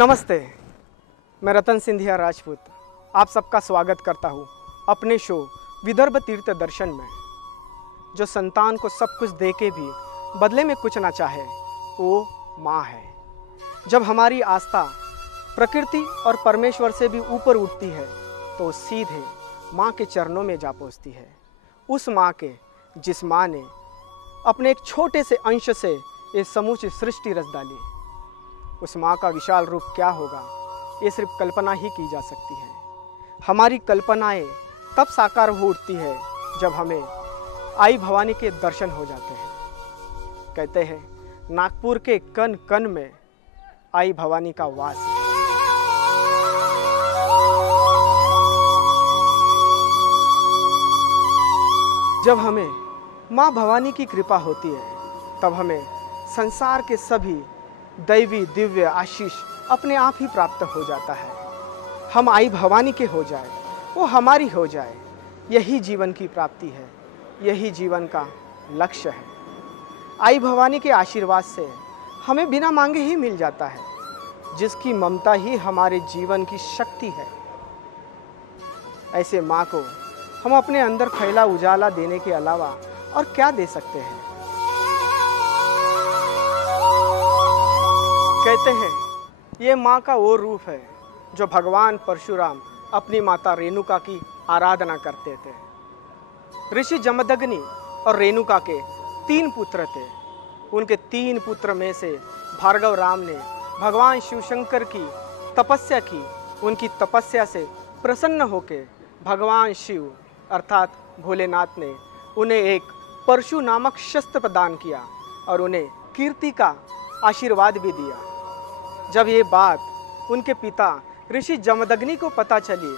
नमस्ते, मैं रतन सिंधिया राजपूत आप सबका स्वागत करता हूँ अपने शो विदर्भ तीर्थ दर्शन में। जो संतान को सब कुछ दे के भी बदले में कुछ ना चाहे वो माँ है। जब हमारी आस्था प्रकृति और परमेश्वर से भी ऊपर उठती है तो सीधे माँ के चरणों में जा पहुँचती है। उस माँ के जिस माँ ने अपने एक छोटे से अंश से ये समूची सृष्टि रच डाली, उस माँ का विशाल रूप क्या होगा ये सिर्फ कल्पना ही की जा सकती है। हमारी कल्पनाएं तब साकार हो उठती है जब हमें आई भवानी के दर्शन हो जाते हैं। कहते हैं नागपुर के कण कण में आई भवानी का वास है। जब हमें माँ भवानी की कृपा होती है तब हमें संसार के सभी दैवी दिव्य आशीष अपने आप ही प्राप्त हो जाता है। हम आई भवानी के हो जाए, वो हमारी हो जाए, यही जीवन की प्राप्ति है, यही जीवन का लक्ष्य है। आई भवानी के आशीर्वाद से हमें बिना मांगे ही मिल जाता है, जिसकी ममता ही हमारे जीवन की शक्ति है। ऐसे माँ को हम अपने अंदर फैला उजाला देने के अलावा और क्या दे सकते हैं। कहते हैं ये माँ का वो रूप है जो भगवान परशुराम अपनी माता रेणुका की आराधना करते थे। ऋषि जमदग्नि और रेणुका के 3 पुत्र थे। उनके 3 पुत्र में से भार्गव राम ने भगवान शिव शंकर की तपस्या की। उनकी तपस्या से प्रसन्न होकर भगवान शिव अर्थात भोलेनाथ ने उन्हें एक परशु नामक शस्त्र प्रदान किया और उन्हें कीर्ति का आशीर्वाद भी दिया। जब ये बात उनके पिता ऋषि जमदग्नि को पता चली,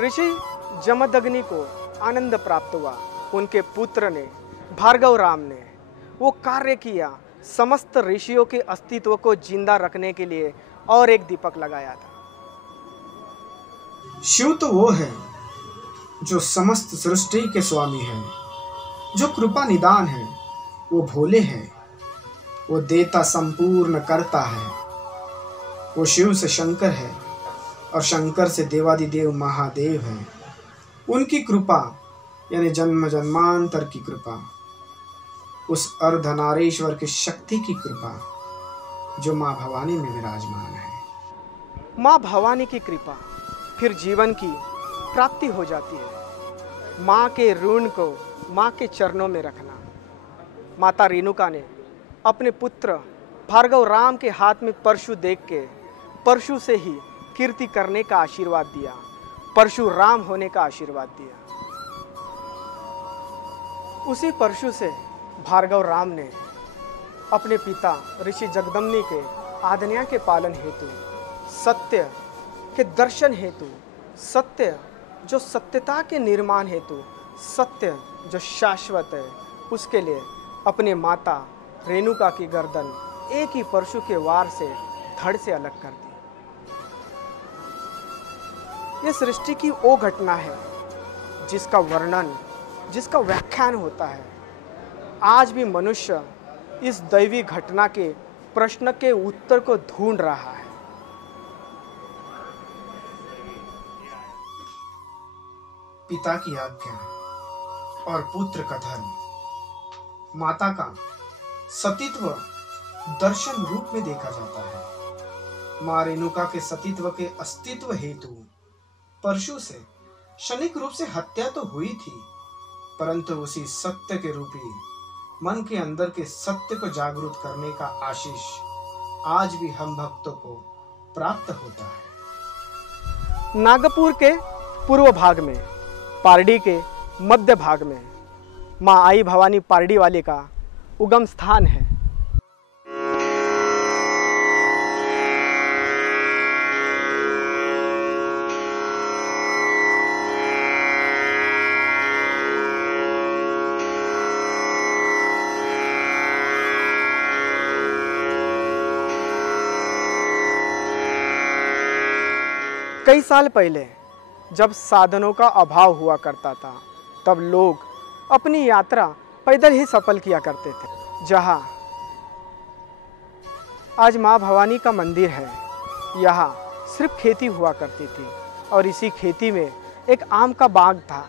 ऋषि जमदग्नि को आनंद प्राप्त हुआ। उनके पुत्र ने भार्गव राम ने वो कार्य किया, समस्त ऋषियों के अस्तित्व को जिंदा रखने के लिए और एक दीपक लगाया था। शिव तो वो है जो समस्त सृष्टि के स्वामी है, जो कृपा निदान है, वो भोले हैं, वो देता संपूर्ण करता है। वो शिव से शंकर है और शंकर से देवादिदेव महादेव है। उनकी कृपा यानी जन्म जन्मांतर की कृपा, उस अर्धनारीश्वर की शक्ति की कृपा जो माँ भवानी में विराजमान है। माँ भवानी की कृपा फिर जीवन की प्राप्ति हो जाती है। माँ के ऋण को माँ के चरणों में रखना। माता रेणुका ने अपने पुत्र भार्गव राम के हाथ में परशु देख के परशु से ही कीर्ति करने का आशीर्वाद दिया, परशुराम होने का आशीर्वाद दिया। उसी परशु से भार्गव राम ने अपने पिता ऋषि जगदम्नि के आज्ञा के पालन हेतु, सत्य के दर्शन हेतु, सत्य जो सत्यता के निर्माण हेतु, सत्य जो शाश्वत है, उसके लिए अपने माता रेणुका की गर्दन एक ही परशु के वार से धड़ से अलग कर दी। यह सृष्टि की वो घटना है जिसका वर्णन, जिसका व्याख्यान होता है। आज भी मनुष्य इस दैवी घटना के प्रश्न के उत्तर को ढूंढ रहा है। पिता की आज्ञा और पुत्र का धर्म, माता का सतीत्व दर्शन रूप में देखा जाता है। मां रेणुका के सतीत्व के अस्तित्व हेतु परशु से क्षणिक रूप से हत्या तो हुई थी, परंतु उसी सत्य के रूपी मन के अंदर के सत्य को जागरूक करने का आशीष आज भी हम भक्तों को प्राप्त होता है। नागपुर के पूर्व भाग में, पारडी के मध्य भाग में माँ आई भवानी पारडी वाले का उगम स्थान है। कई साल पहले जब साधनों का अभाव हुआ करता था, तब लोग अपनी यात्रा पैदल ही सफल किया करते थे। जहाँ आज माँ भवानी का मंदिर है, यहाँ सिर्फ खेती हुआ करती थी और इसी खेती में एक आम का बाग था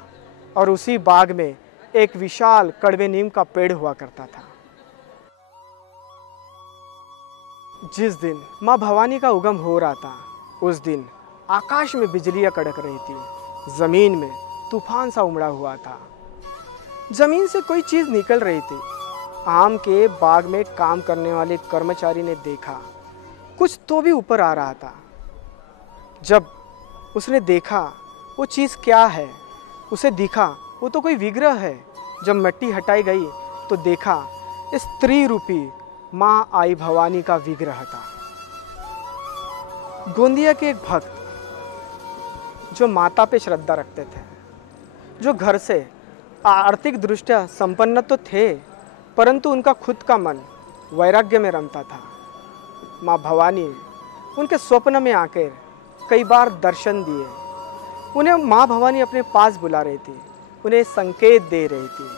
और उसी बाग में एक विशाल कड़वे नीम का पेड़ हुआ करता था। जिस दिन माँ भवानी का उगम हो रहा था उस दिन आकाश में बिजलियां कड़क रही थी, जमीन में तूफान सा उमड़ा हुआ था, जमीन से कोई चीज निकल रही थी। आम के बाग में काम करने वाले कर्मचारी ने देखा कुछ तो भी ऊपर आ रहा था। जब उसने देखा वो चीज़ क्या है, उसे दिखा वो तो कोई विग्रह है। जब मिट्टी हटाई गई तो देखा स्त्री रूपी माँ आई भवानी का विग्रह था। गोंदिया के एक भक्त जो माता पे श्रद्धा रखते थे, जो घर से आर्थिक दृष्टया संपन्न तो थे परंतु उनका खुद का मन वैराग्य में रमता था, माँ भवानी उनके स्वप्न में आकर कई बार दर्शन दिए। उन्हें माँ भवानी अपने पास बुला रही थी, उन्हें संकेत दे रही थी।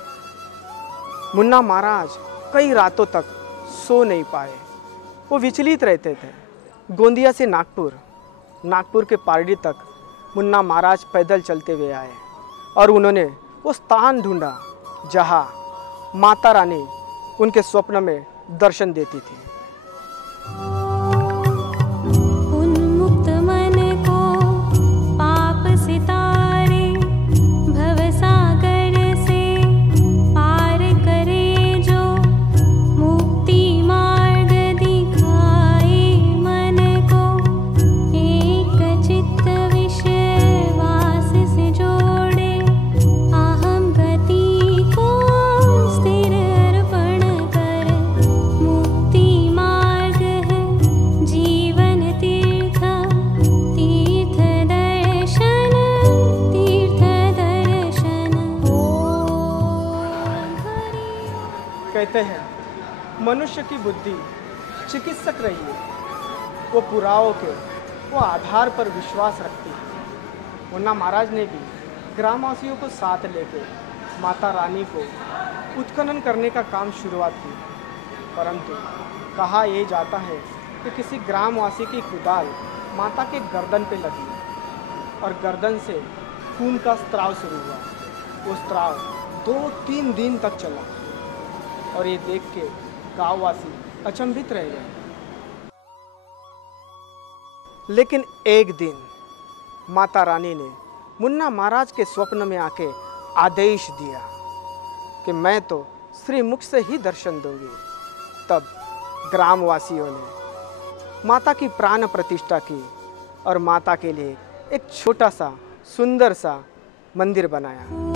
मुन्ना महाराज कई रातों तक सो नहीं पाए, वो विचलित रहते थे। गोंदिया से नागपुर के पारडी तक मुन्ना महाराज पैदल चलते हुए आए और उन्होंने वो स्थान ढूंढा जहाँ माता रानी उनके स्वप्न में दर्शन देती थी। उन्मुक्त मन को पाप सितारे भवसागर से पार करे जो, मुक्ति मार्ग दिखाए मन को, एक चित्त विश्वास से जोड़े, अहम गति को स्थिर अर्पण कर, मुक्ति मार्ग है जीवन तीर्थ, तीर्थ दर्शन, तीर्थ दर्शन। कहते हैं मनुष्य की बुद्धि चिकित्सक रही है, वो पुरावों के वो आधार पर विश्वास रखती है। मुन्ना महाराज ने भी ग्रामवासियों को साथ लेकर माता रानी को उत्खनन करने का काम शुरुआत की, परंतु कहा यह जाता है कि किसी ग्रामवासी की कुदाल माता के गर्दन पे लगी और गर्दन से खून का स्त्राव शुरू हुआ। वो स्त्राव 2-3 दिन तक चला और ये देख के गांववासी अचंभित रह गए। लेकिन एक दिन माता रानी ने मुन्ना महाराज के स्वप्न में आके आदेश दिया कि मैं तो श्री मुख से ही दर्शन दूंगी। तब ग्रामवासियों ने माता की प्राण प्रतिष्ठा की और माता के लिए एक छोटा सा सुंदर सा मंदिर बनाया।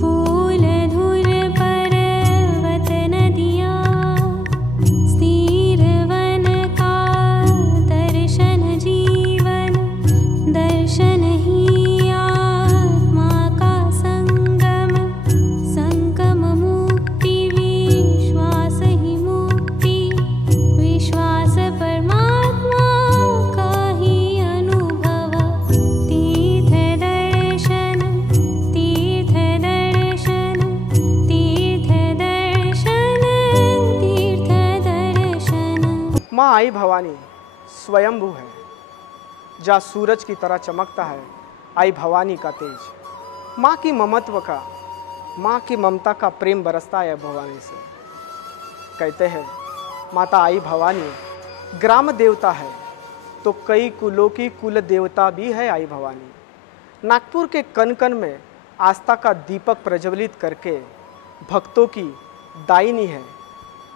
फूल धुर पर्वत नदियाँ, स्थिर वन का दर्शन जीवन, दर्शन ही आत्मा का संगम, संगम मुक्ति, विश्वास ही मुक्ति, विश्वास परमात्मा का ही अनुभव, तीर्थ दर्शन, तीर्थ दर्शन, तीर्थ दर्शन, तीर्थ दर्शन। माँ आई भवानी स्वयंभू है, जहाँ सूरज की तरह चमकता है आई भवानी का तेज। माँ की माँ की ममता का प्रेम बरसता है भवानी से। कहते हैं माता आई भवानी ग्राम देवता है तो कई कुलों की कुल देवता भी है आई भवानी। नागपुर के कण कण में आस्था का दीपक प्रज्वलित करके भक्तों की दायिनी है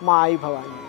माँ आई भवानी।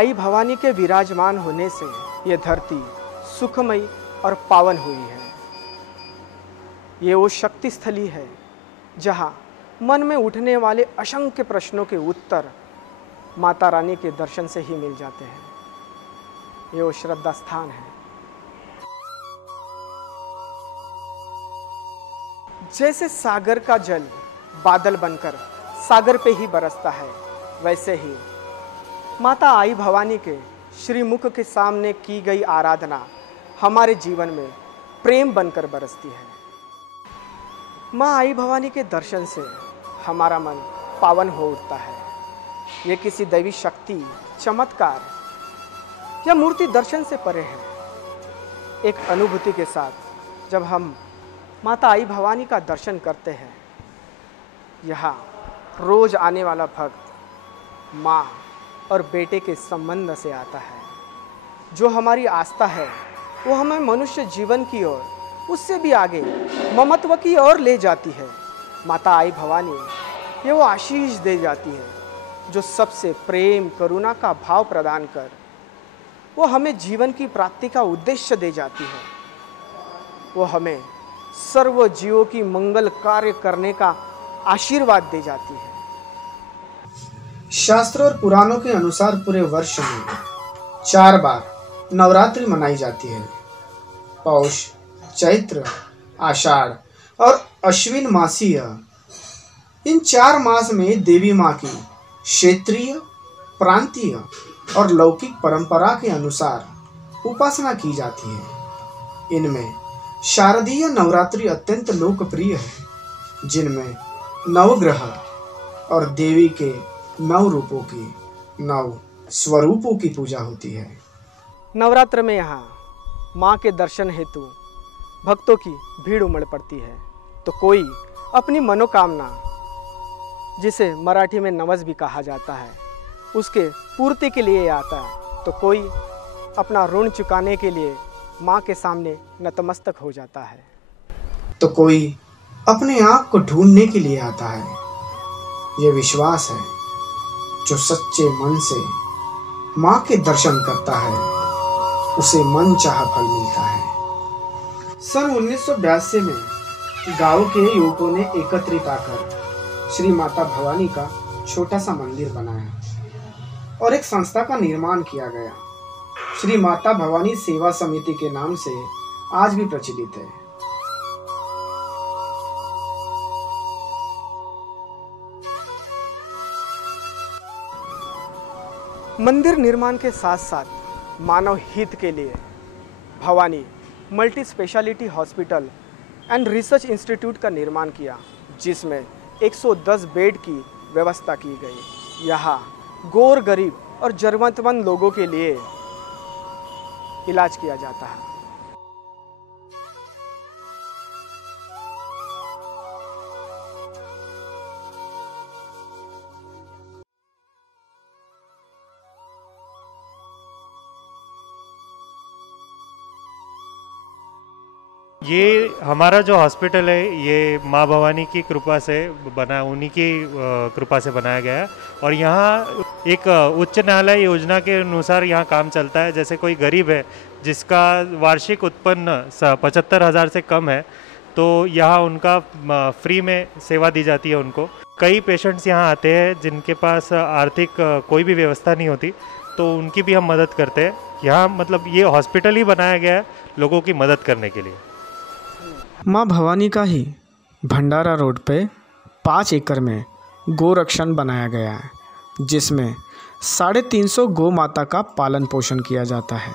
आई भवानी के विराजमान होने से ये धरती सुखमयी और पावन हुई है। ये वो शक्ति स्थली है जहाँ मन में उठने वाले असंख्य प्रश्नों के उत्तर माता रानी के दर्शन से ही मिल जाते हैं। ये वो श्रद्धा स्थान है। जैसे सागर का जल बादल बनकर सागर पे ही बरसता है, वैसे ही माता आई भवानी के श्रीमुख के सामने की गई आराधना हमारे जीवन में प्रेम बनकर बरसती है। माँ आई भवानी के दर्शन से हमारा मन पावन हो उठता है। ये किसी दैवी शक्ति, चमत्कार या मूर्ति दर्शन से परे है। एक अनुभूति के साथ जब हम माता आई भवानी का दर्शन करते हैं, यहाँ रोज आने वाला भक्त माँ और बेटे के संबंध से आता है। जो हमारी आस्था है वो हमें मनुष्य जीवन की ओर, उससे भी आगे ममत्व की ओर ले जाती है। माता आई भवानी ये वो आशीष दे जाती है जो सबसे प्रेम करुणा का भाव प्रदान कर वो हमें जीवन की प्राप्ति का उद्देश्य दे जाती है। वो हमें सर्व जीवों की मंगल कार्य करने का आशीर्वाद दे जाती है। शास्त्रों और पुराणों के अनुसार पूरे वर्ष में 4 बार नवरात्रि मनाई जाती है। पौष, चैत्र, आषाढ़ और अश्विन मासीय, इन 4 मास में देवी माँ की क्षेत्रीय, प्रांतीय और लौकिक परंपरा के अनुसार उपासना की जाती है। इनमें शारदीय नवरात्रि अत्यंत लोकप्रिय है, जिनमें नवग्रह और देवी के 9 रूपों की, 9 स्वरूपों की पूजा होती है। नवरात्र में यहाँ माँ के दर्शन हेतु भक्तों की भीड़ उमड़ पड़ती है। तो कोई अपनी मनोकामना, जिसे मराठी में नवस भी कहा जाता है, उसके पूर्ति के लिए आता है। तो कोई अपना ऋण चुकाने के लिए माँ के सामने नतमस्तक हो जाता है। तो कोई अपने आप को ढूंढने के लिए आता है। ये विश्वास है, जो सच्चे मन से माँ के दर्शन करता है उसे मन चाहा फल मिलता है। सन 1982 में गांव के युवकों ने एकत्रित आकर श्री माता भवानी का छोटा सा मंदिर बनाया और एक संस्था का निर्माण किया गया। श्री माता भवानी सेवा समिति के नाम से आज भी प्रचलित है। मंदिर निर्माण के साथ साथ मानव हित के लिए Bhavani multi speciality hospital and research institute का निर्माण किया, जिसमें 110 बेड की व्यवस्था की गई। यहाँ गौर, गरीब और जरूरतमंद लोगों के लिए इलाज किया जाता है। ये हमारा जो हॉस्पिटल है ये माँ भवानी की कृपा से बना, उन्हीं की कृपा से बनाया गया है। और यहाँ एक उच्च न्यायालय योजना के अनुसार यहाँ काम चलता है। जैसे कोई गरीब है जिसका वार्षिक उत्पन्न 75,000 से कम है, तो यहाँ उनका फ्री में सेवा दी जाती है उनको। कई पेशेंट्स यहाँ आते हैं जिनके पास आर्थिक कोई भी व्यवस्था नहीं होती, तो उनकी भी हम मदद करते हैं। यहाँ मतलब ये हॉस्पिटल ही बनाया गया है लोगों की मदद करने के लिए। माँ भवानी का ही भंडारा रोड पे 5 एकड़ में गोरक्षण बनाया गया है, जिसमें 350 गौ माता का पालन पोषण किया जाता है।